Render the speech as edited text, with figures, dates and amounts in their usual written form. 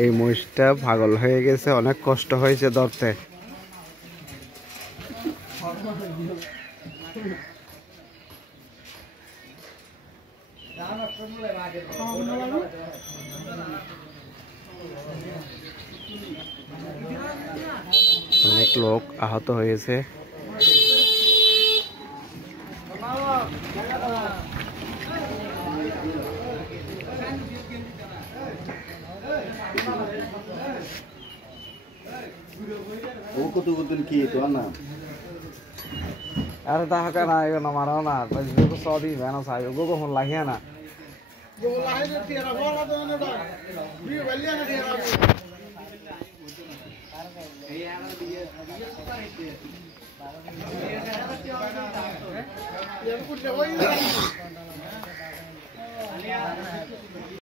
এই মহিষটা পাগল হয়ে গেছে, অনেক কষ্ট হয়েছে ধরতে। অনেক লোক আহত হয়েছে। अरे ताहा का ना ये ना मारा ना बस जो सौदी मैं ना सायो गो हम लाहिया ना तेरा बोला तो ने दा भी वलिया ना तेरा ये कुछ वही